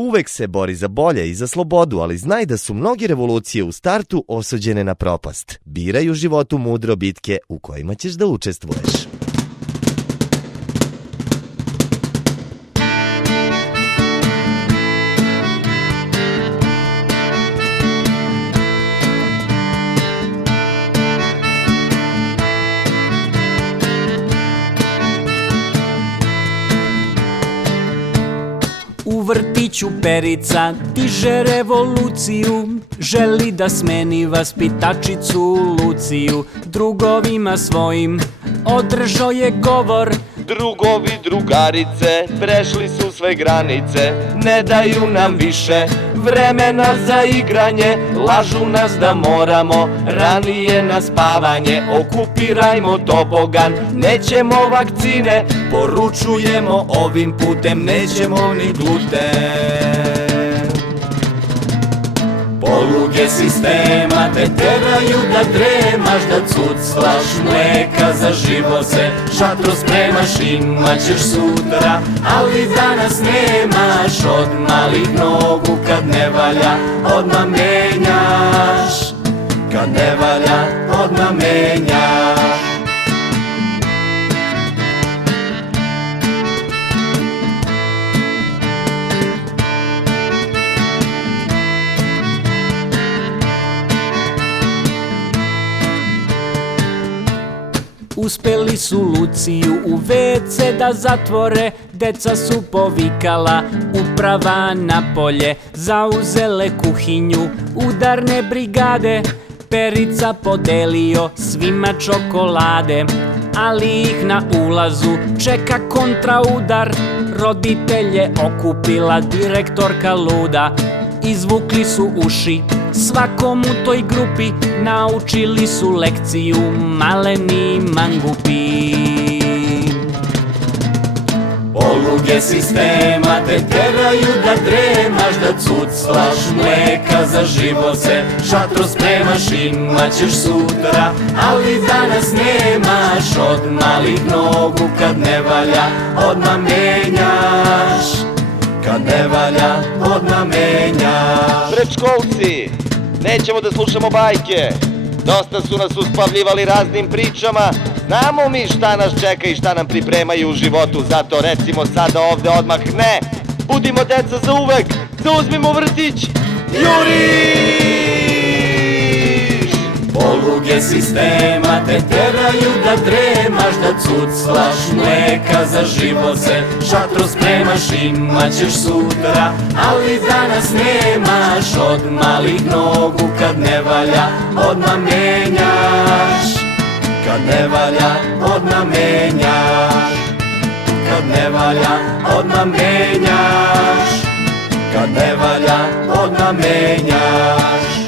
Uvek se bori za bolje i za slobodu, ali znaj da su mnoge revolucije u startu osuđene na propast. Biraj u životu mudro bitke u kojima ćeš da učestvuješ. U vrtiću Perica diže revoluciju, želi da smeni vaspitačicu Luciju. Drugovima svojim održao je govor, drugovi, drugarice, prešli su sve granice, ne daju nam više vremena za igranje, lažu nas da moramo ranije na spavanje. Okupirajmo tobogan, nećemo vakcine, poručujemo ovim putem, nećemo ni gluten. Poluge sistema te teraju da dremaš, da cuclaš mleka za život se, šatro spremaš, imaćeš sutra, ali danas nemaš. Od malih nogu kad ne valja, odmah menjaš, kad ne valja, odmah menjaš. Uspeli su Luciju u WC da zatvore, deca su povikala uprava na polje, zauzele kuhinju udarne brigade. Perica podelio svima čokolade, ali ih na ulazu čeka kontraudar. Roditelje okupila direktorka luda, izvukli su uši svakom u toj grupi, naučili su lekciju maleni mangupi. Poluge sistema te teraju da dremaš, da cuclaš mleka za život se, šatro spremaš, imaćeš sutra, ali danas nemaš. Od malih nogu kad ne valja, odmah menjaš, kad ne valja, odmah menjaš. Predškolci, nećemo da slušamo bajke, dosta su nas uspavljivali raznim pričama. Znamo mi šta nas čeka i šta nam pripremaju u životu, zato recimo sada ovde odmah ne. Budimo deca za uvek, zauzmimo vrtić, juriš! Poluge sistema te teraju da dremaš, da cuclaš mleka za život se, šatro spremaš, imaćeš sutra, ali danas nemaš. Od malih nogu kad ne valja, odmah menjaš, kad ne valja, odmah menjaš, kad ne valja, odmah menjaš, kad ne valja, odmah menjaš.